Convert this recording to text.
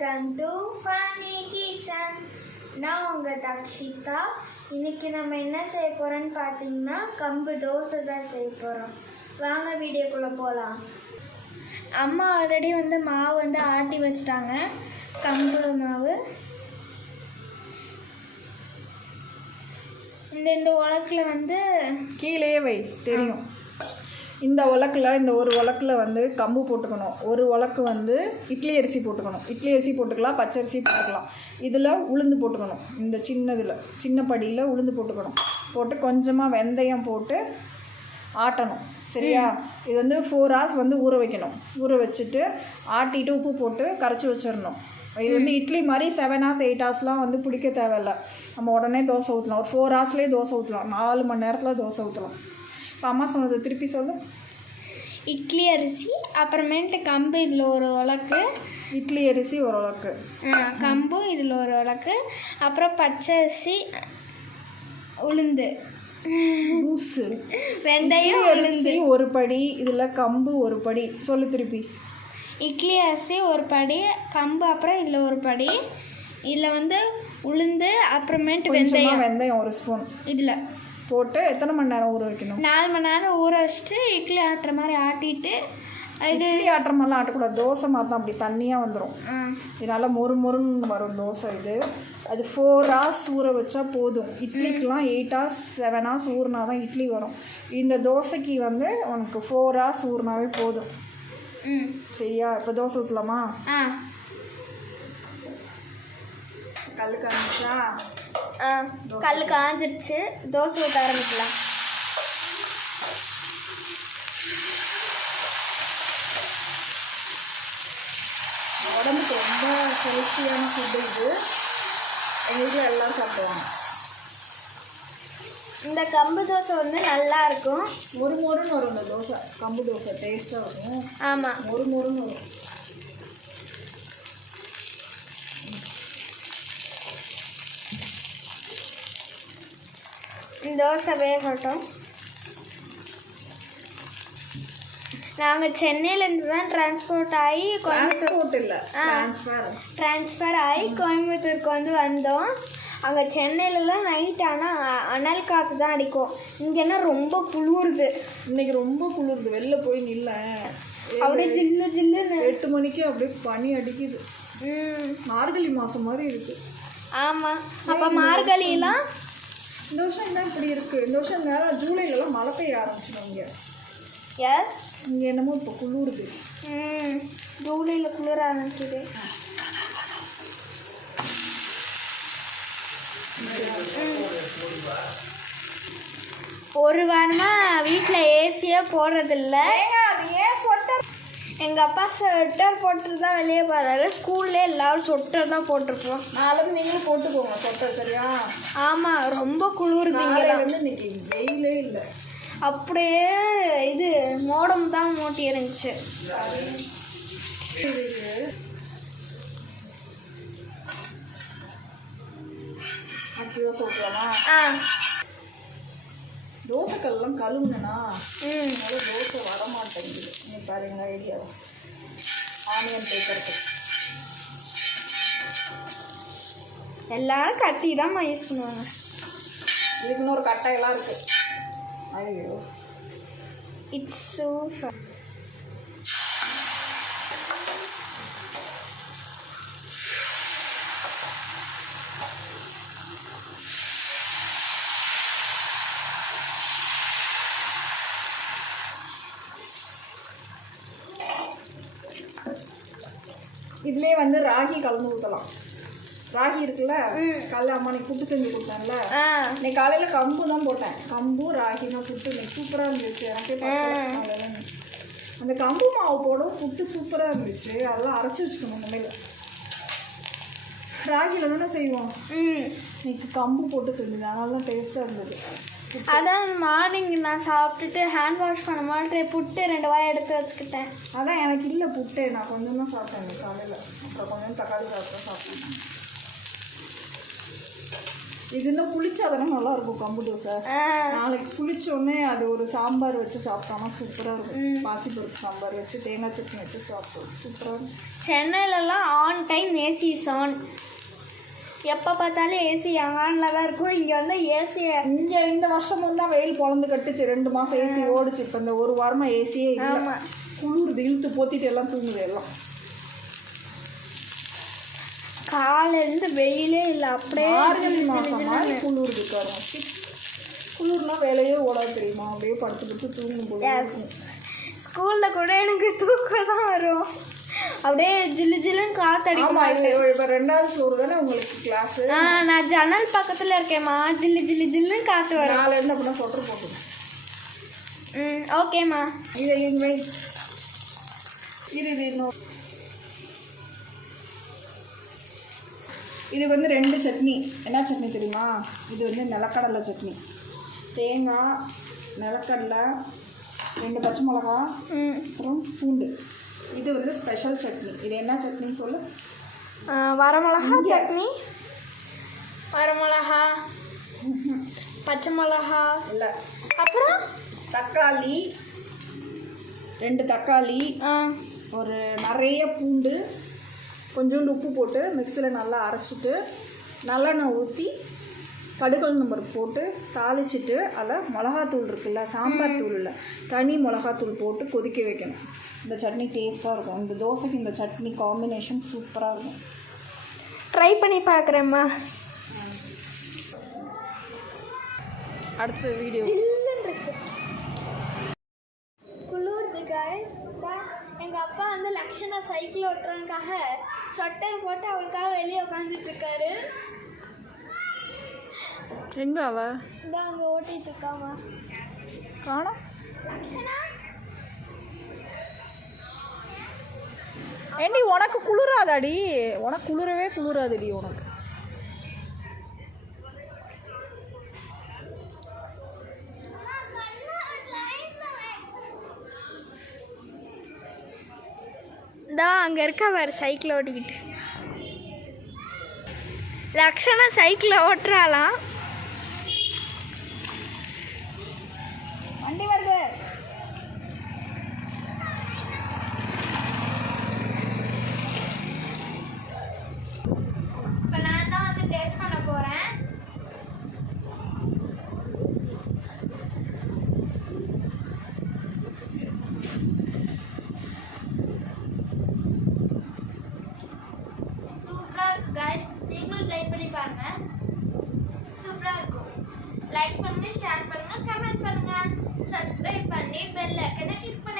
Welcome to funny kitchen. நான் உங்கள் தக்ஷிதா. இன்றைக்கி நம்ம என்ன செய்ய போகிறோன்னு பார்த்தீங்கன்னா கம்பு தோசை தான் செய்ய போகிறோம். வாங்க வீடியோக்குள்ளே போகலாம். அம்மா ஆல்ரெடி மாவு ஆட்டி வச்சிட்டாங்க. கம்பு மாவு இந்த உலக்கில் கீழே வை தெரியும். இந்த உலக்கில் இந்த ஒரு உலக்கில் கம்பு போட்டுக்கணும். ஒரு உலக்கு இட்லி அரிசி போட்டுக்கணும். இட்லி அரிசி போட்டுக்கலாம், பச்சரிசி போட்டுக்கலாம். இதில் உளுந்து போட்டுக்கணும். இந்த சின்ன படியில் உளுந்து போட்டுக்கணும். போட்டு கொஞ்சமாக வெந்தயம் போட்டு ஆட்டணும். சரியா? இது 4 hours ஊற வைக்கணும். ஊற வச்சுட்டு ஆட்டிட்டு உப்பு போட்டு கரைச்சி வச்சிடணும். இது இட்லி மாதிரி 7 hours 8 hours பிடிக்க தேவையில்லை. நம்ம உடனே தோசை ஊற்றலாம். ஒரு 4 hours தோசை ஊற்றலாம். 4 மணி நேரத்தில் தோசை ஊற்றலாம். இப்போ அம்மா சொன்னது திருப்பி சொல்லு. இட்லி அரிசி, அப்புறமேட்டு கம்பு இதில் ஒரு உலக்கு, இட்லி அரிசி ஒரு உலக்கு, கம்பு இதில் ஒரு உலக்கு, அப்புறம் பச்சரிசி, உளுந்து, வெந்தயம், உளுந்து ஒரு படி, இதில் கம்பு ஒரு படி. சொல்லு திருப்பி. இட்லி அரிசி ஒரு படி, கம்பு அப்புறம் இதில் ஒரு படி, இதில் உளுந்து, அப்புறமேட்டு வெந்தயம் 1 ஸ்பூன் இதில் போட்டு எத்தனை மணி நேரம் ஊற வைக்கணும்? 4 மணி நேரம் ஊற வச்சுட்டு இட்லி ஆட்டுற மாதிரி ஆட்டிட்டு, இட்லி ஆட்டுற மாதிரிலாம் ஆட்டக்கூடாது. தோசை மாதிரி தான், அப்படி தண்ணியாக வந்துடும். இதனால் மொறுன்னு வரும் தோசை. அது 4 hours ஊற வச்சா போதும். இட்லிக்கெலாம் 8 hours 7 hours ஊறினா தான் இட்லி வரும். இந்த தோசைக்கு உனக்கு 4 hours ஊறினாவே போதும். சரியா? இப்போ தோசை ஊற்றலாமா? கல் காஞ்சிச்சா? கல் காஞ்சிருச்சு. தோசை ஊற்ற ஆரம்பிக்கலாம். உடம்புக்கு ரொம்ப ஹெல்த்தியான ஃபுட்டு இது. எங்கள் வீட்டில் எல்லோரும் சாப்பிடுவாங்க. இந்த கம்பு தோசை நல்லா இருக்கும். மொறுன்னு வரும் இந்த தோசை. கம்பு தோசை டேஸ்ட்டாக இருக்கும். ஆமாம், மொறுன்னு வரும். தோசை வேகட்டும். நாங்கள் சென்னையிலேருந்து தான் ட்ரான்ஸ்போர்ட் ஆகி ட்ரான்ஸ்ஃபர் ஆகி கோயம்புத்தூருக்கு வந்தோம். அங்கே சென்னையிலலாம் நைட் ஆனால் அனல் காற்று தான் அடிக்கும். இங்கேனா ரொம்ப குளிருது. இன்னைக்கு ரொம்ப குளிருது. வெளில போய் நில்ல, அப்படியே ஜில்லுன்னு 8 மணிக்கு அப்படியே பனி அடிக்குது. மார்கழி மாதம் மாதிரி இருக்குது. ஆமாம், அப்போ மார்கழிலாம் இந்த வருஷம் என்ன இப்படி இருக்குது? இந்த வருஷம் நேரம் ஜூலைலலாம் மழை பெய்ய ஆரம்பிச்சிடும் இங்கே. எஸ், இங்கே என்னமோ இப்போ குளிருது. ஜூலையில் குளிர ஆரம்பிக்குது. ஒரு வாரமாக வீட்டில் ஏசியே போடுறதில்ல. ஏன் சொட்டர்? எங்கள் அப்பா ஸ்வெட்டர் போட்டு தான் வெளியே போகிறாரு. ஸ்கூல்லே எல்லோரும் சொட்டர் தான் போட்டிருப்போம். நாளைக்கு நீங்களும் போட்டுக்கோங்க சொட்டர். சரியா? ஆமாம், ரொம்ப குளிருது. இன்னைக்கு வெயிலே இல்லை. அப்படியே இது மோடம் தான் மூட்டி இருந்துச்சு. தோசைக்கல்லாம் கழுவுனா தோசை வர மாட்டேங்குது. நீ பாருங்க ஐடியா. ஆனியன் பேப்பருக்கு எல்லாரும் கட்டி தான் யூஸ் பண்ணுவாங்க. இதுக்கு இன்னொரு கட்டையெல்லாம் இருக்கு. ஐயோ, இட்ஸ் சூப்பர். இதுலேயே ராகி கலந்து ஊற்றலாம். ராகி இருக்குல்ல, காலையில் அம்மா நீ புட்டு செஞ்சு கொடுத்தேன்ல, இன்னைக்கு காலையில் கம்பு தான் போட்டேன். கம்பு ராகி தான் புட்டு இன்னைக்கு சூப்பராக இருந்துச்சு. எனக்கே அந்த கம்பு மாவு போடவும் புட்டு சூப்பராக இருந்துச்சு. அதெல்லாம் அரைச்சி வச்சுக்கணும். முன்னையில் ராகியில் தானே செய்வோம். இன்னைக்கு கம்பு போட்டு செஞ்சது, அதனால தான் டேஸ்ட்டாக இருந்தது. அதான் மார்னிங் நான் சாப்பிட்டுட்டு ஹேண்ட் வாஷ் பண்ண மாதிரி புட்டு 2 வாய் எடுத்து வச்சுக்கிட்டேன். அதான் எனக்கு இல்லை புட்டு. நான் கொஞ்சம் தான் சாப்பிட்டேன் காலையில். அப்புறம் கொஞ்சம் தக்காளி சாப்பிட்டேன். இது இன்னும் புளிச்சா தானே நல்லா இருக்கும் கம்பு தோசை. நாளைக்கு புளிச்ச உடனே அது ஒரு சாம்பார் வச்சு சாப்பிட்டோம்னா சூப்பராக இருக்கும். பாசிப்பருப்பு சாம்பார் வச்சு தேங்காய் சட்னி வச்சு சாப்பிட்டோம் சூப்பராக இருக்கும். சென்னையிலலாம் on time AC is on. எப்போ பார்த்தாலும் ஏசி ஆனில் தான் இருக்கும். இங்கே வந்து ஏசி இங்கே இந்த வருஷமும் தான் வெயில் பொழந்து கட்டுச்சு. 2 மாதம் ஏசி ஓடிச்சு. இப்போ இந்த ஒரு வாரமாக ஏசியே இல்லை. குளிர்து இழுத்து போத்திட்டு எல்லாம் தூங்குது. எல்லாம் காலையிலேருந்து வெயிலே இல்லை. அப்படியே மார்கழி மாதம் மாதிரி குளிர்து பாருங்க. குளிர்னா வேலையே ஓடாது தெரியுமா. அப்படியே படுத்து தூங்கும் போது ஸ்கூலில் கூட எனக்கு தூக்கம் தான் வரும். அப்படியே ஜில்லு ஜில்லுன்னு காற்றடிக்கும். இப்போ 2வது ஃப்ளோர் தானே உங்களுக்கு கிளாஸு. நான் ஜன்னல் பக்கத்தில் இருக்கேம்மா. ஜில்லு ஜில்லு ஜில்லுன்னு காற்று வரும். நாளையிலேருந்து அப்படின்னா சொட்டர் போட்டுருங்க. ஓகேம்மா. இதை எங்க இது இன்னும் இதுக்கு வந்து 2 சட்னி. என்ன சட்னி தெரியுமா? இது வந்து நிலக்கடலை சட்னி. தேங்காய், நிலக்கடலை, 2 பச்சை மிளகா, அப்புறம் பூண்டு. இது வந்து ஸ்பெஷல் சட்னி. இது என்ன சட்னின்னு சொல்லு. வரமிளகா சட்னி. வரமிளகா, பச்சை மிளகா இல்லை, அப்புறம் தக்காளி, 2 தக்காளி, ஒரு நிறைய பூண்டு, கொஞ்சோண்டு உப்பு போட்டு மிக்சியில் நல்லா அரைச்சிட்டு நல்லெண்ணெய் ஊற்றி கடுகு நம்பருக்கு போட்டு தாளிச்சிட்டு அதில் மிளகாத்தூள் இருக்குல்ல, சாம்பார் தூள் இல்லை, தனி மிளகாத்தூள் போட்டு கொதிக்க வைக்கணும். இந்த சட்னி டேஸ்ட்டாக இருக்கும். இந்த தோசைக்கு இந்த சட்னி காம்பினேஷன் சூப்பராக இருக்கும். ட்ரை பண்ணி பார்க்குறேம்மா. அடுத்த வீடியோ குளிர்து கைஸ். எங்கள் அப்பா வந்து லக்ஷனா சைக்கிள் ஓட்டுறதுக்காக சொட்டர் போட்டு அவளுக்காக வெளியே உட்காந்துட்டு இருக்காரு. எங்க அவ இதான் அங்கே ஓட்டிட்டு இருக்காமா. காணோம். லக்ஷனா ஏண்டி உனக்கு குளிராதாடி? உனக்கு குளிரவே குளிராதுடி. உனக்கு தான் அங்கே இருக்க வேறு சைக்கிள் ஓட்டிக்கிட்டு. லக்ஷனா சைக்கிளை ஓட்டுறாளாம். வண்டி வருது. இப்போ நான் தான் வந்து டேஸ்ட் பண்ண போகிறேன். சூப்பராக இருக்குது கைஸ். நீங்களும் ட்ரை பண்ணி பாருங்க. சூப்பராக இருக்கும். லைக் பண்ணுங்க, ஷேர் பண்ணுங்க, கமெண்ட் பண்ணுங்க, சப்ஸ்கிரைப் பண்ணி பெல் ஐக்கனை கிளிக் பண்ணுங்க.